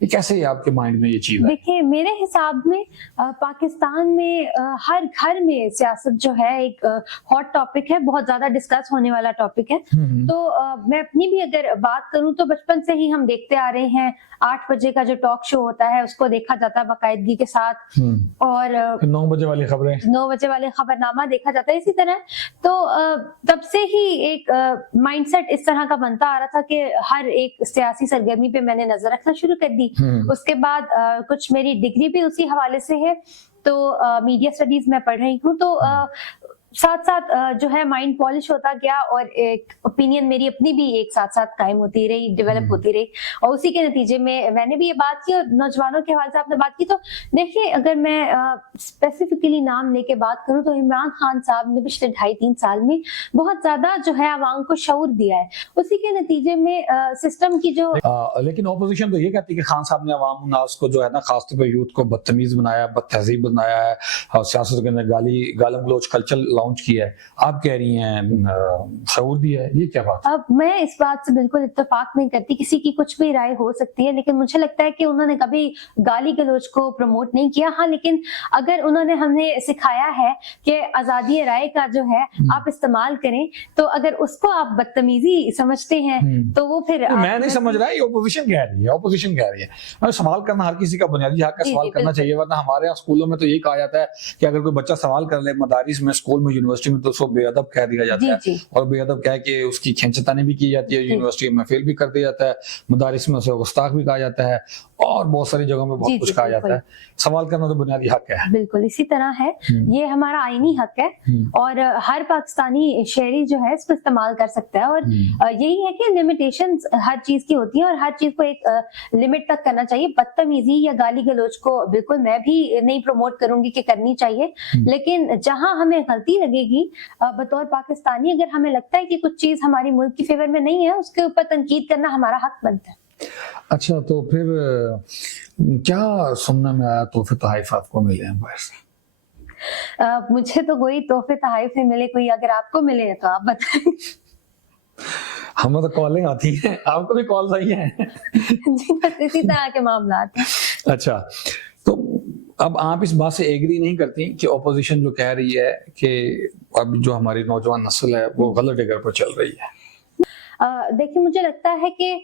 یہ کیسے آپ کے مائنڈ میں یہ چیز ہے؟ دیکھیے میرے حساب میں پاکستان میں ہر گھر میں سیاست جو ہے ایک ہاٹ ٹاپک ہے, بہت زیادہ ڈسکس ہونے والا ٹاپک ہے. تو میں اپنی بھی اگر بات کروں تو بچپن سے ہی ہم دیکھتے آ رہے ہیں 8 بجے کا جو ٹاک شو ہوتا ہے اس کو دیکھا جاتا ہے باقاعدگی کے ساتھ, اور 9 بجے والی خبریں, 9 بجے والے خبرنامہ دیکھا جاتا ہے اسی طرح. تو تب سے ہی ایک مائنڈ سیٹ اس طرح کا بنتا آ رہا تھا کہ ہر ایک سیاسی سرگرمی پہ میں نے نظر رکھنا شروع کر دی. اس کے بعد کچھ میری ڈگری بھی اسی حوالے سے ہے, تو میڈیا اسٹڈیز میں پڑھ رہی ہوں. تو ساتھ ساتھ جو ہے مائنڈ پالش ہوتا گیا, اور ایک اوپینین میری اپنی بھی ایک ساتھ ساتھ قائم ہوتی رہی, ڈیولپ ہوتی رہی, اور اسی کے نتیجے میں نے بھی یہ بات کی. اور نوجوانوں کے حوالے سے آپ نے بات کی, تو دیکھیے اگر میں اسپیسیفکلی نام لے کے بات کروں تو عمران خان صاحب نے پچھلے 2.5-3 سال میں بہت زیادہ جو ہے عوام کو شعور دیا ہے. اسی کے نتیجے میں سسٹم کی جو لیکن اپوزیشن تو یہ کہتی ہے کہ خان صاحب نے عوام الناس کو جو ہے نا, خاص طور پہ یوتھ کو بدتمیز بنایا, بد تہذیب بنایا ہے, اور سیاست کے اندر گالم گلوچ کلچر لانچ کیا ہے. آپ کہہ رہی ہیں شعور دیا ہے, یہ کیا بات؟ اب میں اس بات سے بالکل اتفاق نہیں کرتی, کسی کی کچھ بھی رائے ہو سکتی ہے, لیکن مجھے لگتا ہے کہ انہوں نے کبھی گالی گلوچ کو پروموٹ نہیں کیا. ہاں لیکن اگر انہوں نے ہمیں سکھایا ہے کہ آزادی رائے کا جو ہے آپ استعمال کریں, تو اگر اس کو آپ بدتمیزی سمجھتے ہیں تو وہ پھر میں نہیں سمجھ رہا, یہ اپوزیشن کہہ رہی ہے, اپوزیشن کہہ رہی ہے. سوال کرنا ہر کسی کا بنیادی حق ہے, سوال کرنا چاہیے, ورنہ ہمارے یہاں اسکولوں میں تو یہ کہا جاتا ہے کہ اگر کوئی بچہ سوال کر لے مدارس میں, اسکول میں, یونیورسٹی میں, تو اس کو بے ادب کہہ دیا جاتا ہے, اور بے ادب کہہ کے اس کی کھینچتانی بھی کی جاتی ہے, یونیورسٹی میں فیل بھی کر دیا جاتا ہے, مدارس میں اسے گستاخ بھی کہا جاتا ہے, اور بہت ساری جگہوں میں بہت کچھ کہا جاتا ہے. سوال کرنا تو بنیادی حق ہے. بالکل اسی طرح ہے, یہ ہمارا آئینی حق ہے, اور ہر پاکستانی شہری جو ہے اس کو استعمال کر سکتا ہے. اور یہی ہے کہ لیمیٹیشنز ہر چیز کی ہوتی ہیں, اور ہر چیز کو ایک لمٹ تک کرنا چاہیے. بدتمیزی یا گالی گلوچ کو بالکل میں بھی نہیں پروموٹ کروں گی کہ کرنی چاہیے, لیکن جہاں ہمیں غلطی لگے گی بطور پاکستانی, اگر ہمیں لگتا ہے کہ کچھ چیز ہماری ملک کی فیور میں نہیں ہے, اس کے اوپر تنقید کرنا ہمارا حق بنتا ہے. اچھا, تو پھر کیا سننے میں آیا تحفے تحائف آپ کو ملے ہیں باہر سے؟ مجھے تو کوئی تحفے تحائف نہیں ملے, کوئی اگر آپ کو ملے تو آپ بتائیں. ہمیں تو کالیں آتی ہیں, آپ کو بھی کالز آئی ہیں؟ جی بس اسی طرح کے معاملات ہیں. اچھا, تو اب آپ اس بات سے ایگری نہیں کرتی کہ اپوزیشن جو کہہ رہی ہے کہ اب جو ہماری نوجوان نسل ہے وہ غلط ڈگر پر چل رہی ہے؟ دیکھیے مجھے لگتا ہے کہ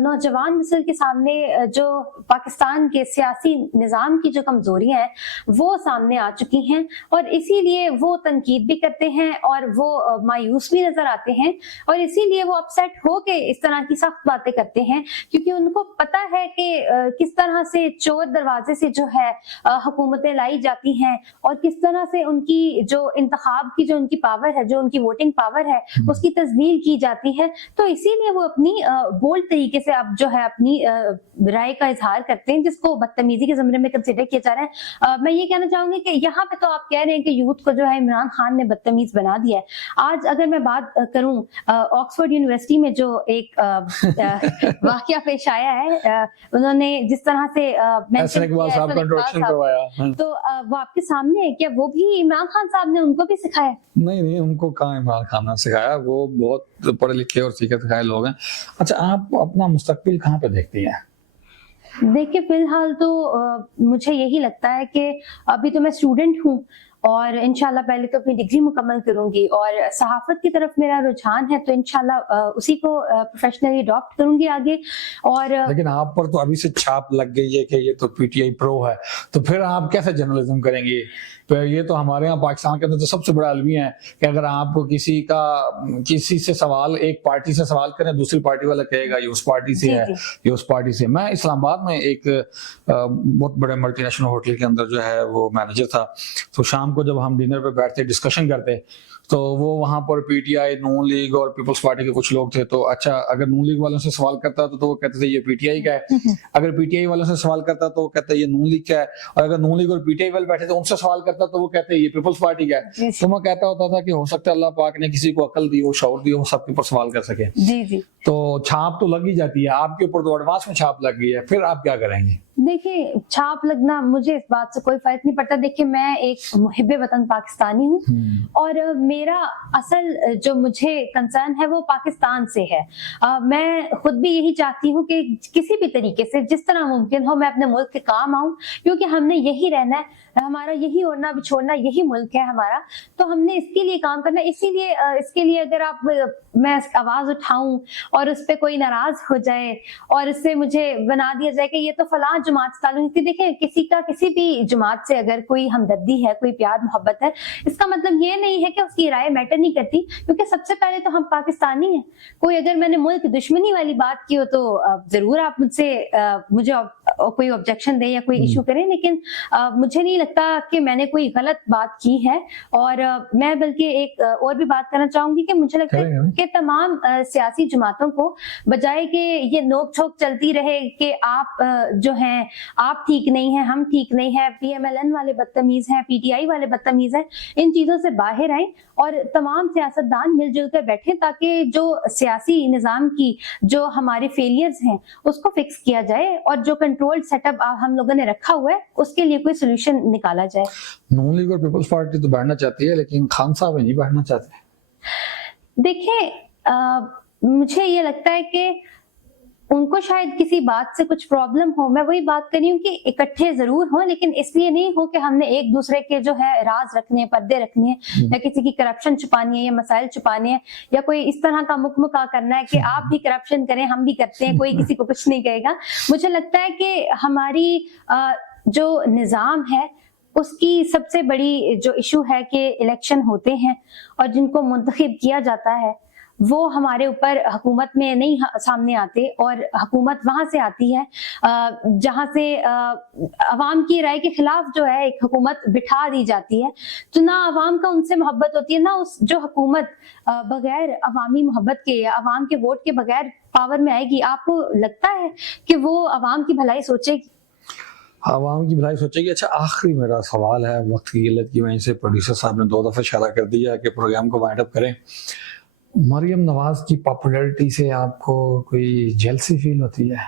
نوجوان نسل کے سامنے جو پاکستان کے سیاسی نظام کی جو کمزوریاں ہیں وہ سامنے آ چکی ہیں, اور اسی لیے وہ تنقید بھی کرتے ہیں, اور وہ مایوس بھی نظر آتے ہیں, اور اسی لیے وہ اپسیٹ ہو کے اس طرح کی سخت باتیں کرتے ہیں, کیونکہ ان کو پتا ہے کہ کس طرح سے چور دروازے سے جو ہے حکومتیں لائی جاتی ہیں, اور کس طرح سے ان کی جو انتخاب کی جو ان کی پاور ہے, جو ان کی ووٹنگ پاور ہے, اس کی تذلیل کی جاتی ہے. تو اسی لیے وہ اپنی بولڈ طریقے سے اب جو ہے اپنی رائے کا اظہار کرتے ہیں, جس کو بدتمیزی کے زمرے میں کنسیڈر کیا جا رہا ہے. میں یہ کہنا چاہوں گی کہ یہاں پہ تو آپ کہہ رہے ہیں کہ یوتھ کو جو ہے عمران خان نے بدتمیز بنا دیا ہے. آج اگر میں بات کروں آکسفورڈ یونیورسٹی میں جو ایک واقعہ پیش آیا ہے, انہوں نے جس طرح سے تو وہ آپ کے سامنے ہے, کیا وہ بھی عمران خان صاحب نے ان کو بھی سکھایا؟ نہیں, ان کو کہاں عمران خان نے سکھایا, وہ بہت پڑھے لکھے اور سیکھے سکھائے لوگ ہیں. اچھا, آپ اپنا مستقبل کہاں پہ دیکھتی ہیں؟ دیکھیے فی الحال تو مجھے یہی لگتا ہے کہ ابھی تو میں اسٹوڈنٹ ہوں, اور انشاءاللہ پہلے تو اپنی ڈگری مکمل کروں گی, اور صحافت کی طرف میرا رجحان ہے, تو انشاءاللہ اسی کو پروفیشنلی اڈاپٹ کروں گی آگے. اور لیکن آپ پر تو ابھی سے چھاپ لگ گئی ہے کہ یہ تو پی ٹی آئی پرو ہے, تو پھر آپ کیسے جرنلزم کریں گے؟ یہ تو ہمارے یہاں پاکستان کے اندر تو سب سے بڑا المیہ ہے کہ اگر آپ کسی سے سوال, ایک پارٹی سے سوال کریں, دوسری پارٹی والا کہے گا یہ اس پارٹی سے ہے, یہ اس پارٹی سے. میں اسلام آباد میں ایک بہت بڑے ملٹی نیشنل ہوٹل کے اندر جو ہے وہ مینیجر تھا, تو شام کو جب ہم ڈنر پہ بیٹھتے ڈسکشن کرتے, تو وہ وہاں پر پی ٹی آئی, نون لیگ اور پیپلز پارٹی کے کچھ لوگ تھے. تو اچھا, اگر نون لیگ والوں سے سوال کرتا تو وہ کہتے تھے یہ پی ٹی آئی کا ہے, اگر پی ٹی آئی والوں سے سوال کرتا تو وہ کہتے یہ نون لیگ کا ہے, اور اگر نون لیگ اور پی ٹی آئی والے بیٹھے تو ان سے سوال کرتا تو وہ کہتے یہ پیپلز پارٹی کا ہے. تو میں کہتا ہوتا تھا کہ ہو سکتا ہے اللہ پاک نے کسی کو عقل دی ہو, شعور دی ہو, وہ سب کے اوپر سوال کر سکے. تو چھاپ تو لگ ہی جاتی ہے, آپ کے اوپر تو ایڈوانس میں چھاپ لگ گئی ہے, پھر آپ کیا کریں گے؟ دیکھیے چھاپ لگنا مجھے اس بات سے کوئی فرق نہیں پڑتا. دیکھیے میں ایک محب وطن پاکستانی ہوں, اور میرا اصل جو مجھے کنسرن ہے وہ پاکستان سے ہے. میں خود بھی یہی چاہتی ہوں کہ کسی بھی طریقے سے جس طرح ممکن ہو میں اپنے ملک کے کام آؤں, کیونکہ ہم نے یہی رہنا ہے, ہمارا یہی اڑنا بچھوڑنا یہی ملک ہے ہمارا, تو ہم نے اس کے لیے کام کرنا ہے. اسی لیے اس کے لیے اگر میں آواز اٹھاؤں اور اس پہ کوئی ناراض ہو جائے اور اس سے مجھے بنا دیا جائے کہ یہ تو فلاں جماعت سے تعلق ہے, دیکھیں کسی کا کسی بھی جماعت سے اگر کوئی ہمدردی ہے, کوئی پیار محبت ہے, اس کا مطلب یہ نہیں ہے کہ اس کی رائے میٹر نہیں کرتی, کیونکہ سب سے پہلے تو ہم پاکستانی ہیں. کوئی اگر میں نے ملک دشمنی والی بات کی ہو تو ضرور آپ مجھے کوئی آبجیکشن دیں یا کوئی ایشو کریں, لیکن مجھے نہیں لگتا کہ میں نے کوئی غلط بات کی ہے. اور میں بلکہ ایک اور بھی بات کرنا چاہوں گی کہ مجھے لگتا ہے کہ تمام سیاسی جماعتوں کو بجائے کہ یہ نوک جھوک چلتی رہے کہ آپ جو ہیں آپ ٹھیک نہیں ہیں, ہم ٹھیک نہیں ہیں, پی ایم ایل این والے بدتمیز ہیں, پی ٹی آئی والے بدتمیز ہیں, ان چیزوں سے باہر آئیں اور تمام سیاستدان مل جل کر بیٹھیں تاکہ جو سیاسی نظام کی جو ہمارے فیلئرز ہیں اس کو فکس کیا جائے اور جو کنٹرول سیٹ اپ ہم لوگوں نے رکھا ہوا ہے اس کے لیے کوئی سولوشن نکالا جائے. نون لیگ اور پیپلز پارٹی تو بیٹھنا چاہتی ہے لیکن خان صاحب نہیں بیٹھنا چاہتے. دیکھیں مجھے یہ لگتا ہے کہ ان کو شاید کسی بات سے کچھ پرابلم ہو. میں وہی بات کر رہی ہوں کہ اکٹھے ضرور ہوں لیکن اس لیے نہیں ہو کہ ہم نے ایک دوسرے کے جو ہے راز رکھنے ہیں, پردے رکھنے ہیں, یا کسی کی کرپشن چھپانی ہے یا مسائل چھپانے ہیں, یا کوئی اس طرح کا مکمکا کرنا ہے کہ آپ بھی کرپشن کریں ہم بھی کرتے ہیں, کوئی کسی کو کچھ نہیں کہے گا. مجھے لگتا ہے کہ ہماری جو نظام ہے اس کی سب سے بڑی جو ایشو ہے کہ الیکشن ہوتے ہیں اور جن کو منتخب کیا جاتا ہے وہ ہمارے اوپر حکومت میں نہیں سامنے آتے, اور حکومت وہاں سے آتی ہے جہاں سے عوام کی رائے کے خلاف جو ہے ایک حکومت بٹھا دی جاتی ہے. تو نہ عوام کا ان سے محبت ہوتی ہے, نہ اس جو حکومت بغیر عوامی محبت کے یا عوام کے ووٹ کے بغیر پاور میں آئے گی, آپ کو لگتا ہے کہ وہ عوام کی بھلائی سوچے گی؟ عوام کی بھلائی سوچے گی. اچھا آخری میرا سوال ہے, وقت کی قلت کی وجہ سے پروڈیوسر صاحب نے 2 دفعہ اشارہ کر دیا کہ پروگرام کو وائنڈ اپ کریں. مریم نواز کی پاپولیرٹی سے آپ کو کوئی جیلسی فیل ہوتی ہے؟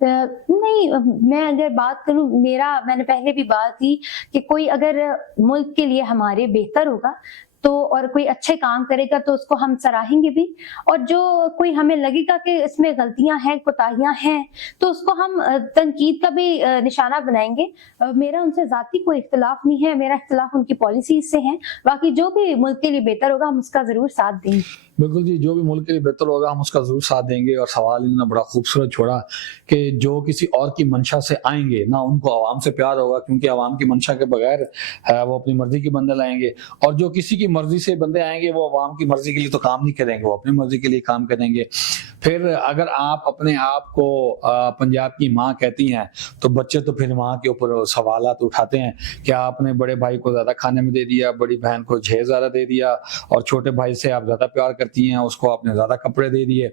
نہیں, میں اگر بات کروں میں نے پہلے بھی بات کی کہ کوئی اگر ملک کے لیے ہمارے بہتر ہوگا تو اور کوئی اچھے کام کرے گا تو اس کو ہم سراہیں گے بھی, اور جو کوئی ہمیں لگے گا کہ اس میں غلطیاں ہیں, کوتاہیاں ہیں, تو اس کو ہم تنقید کا بھی نشانہ بنائیں گے. میرا ان سے ذاتی کوئی اختلاف نہیں ہے, میرا اختلاف ان کی پالیسیز سے ہے. باقی جو بھی ملک کے لیے بہتر ہوگا ہم اس کا ضرور ساتھ دیں گے. بالکل جی, جو بھی ملک کے لیے بہتر ہوگا ہم اس کا ضرور ساتھ دیں گے. اور سوال انہوں نے بڑا خوبصورت چھوڑا کہ جو کسی اور کی منشا سے آئیں گے نہ ان کو عوام سے پیار ہوگا, کیونکہ عوام کی منشا کے بغیر وہ اپنی مرضی کے بندے لائیں گے, اور جو کسی کی مرضی سے بندے آئیں گے وہ عوام کی مرضی کے لیے تو کام نہیں کریں گے, وہ اپنی مرضی کے لیے کام کریں گے. پھر اگر آپ اپنے آپ کو پنجاب کی ماں کہتی ہیں تو بچے تو پھر ماں کے اوپر سوالات اٹھاتے ہیں کہ آپ نے بڑے بھائی کو زیادہ کھانے میں دے دیا, بڑی بہن کو جہیز زیادہ دے دیا, اور چھوٹے بھائی سے آپ زیادہ پیار کرتی ہیں, اس کو آپ نے زیادہ کپڑے دے دیے.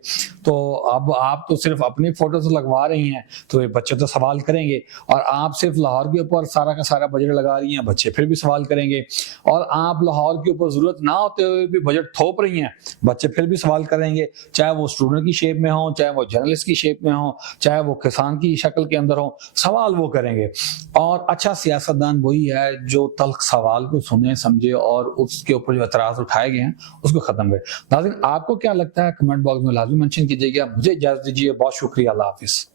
تو اب آپ تو صرف اپنی فوٹوز لگوا رہی ہیں تو یہ بچے تو سوال کریں گے, اور آپ صرف لاہور کے اوپر سارا کا سارا بجٹ لگا رہی ہیں, بچے پھر بھی سوال کریں گے, اور آپ لاہور کے اوپر ضرورت نہ ہوتے ہوئے بھی بجٹ تھوپ رہی ہیں, بچے پھر بھی سوال کریں گے, چاہے وہ اسٹوڈنٹ کی شیپ میں ہوں, چاہے وہ جرنلسٹ کی شیپ میں ہوں, چاہے وہ کسان کی شکل کے اندر ہوں, سوال وہ کریں گے. اور اچھا سیاستدان وہی ہے جو تلخ سوال کو سنے سمجھے اور اس کے اوپر جو اعتراض اٹھائے گئے ہیں اس کو ختم کرے. ناظرین آپ کو کیا لگتا ہے کمنٹ باکس میں لازمی منشن کیجیے گا. مجھے اجازت دیجیے, بہت شکریہ, اللہ حافظ.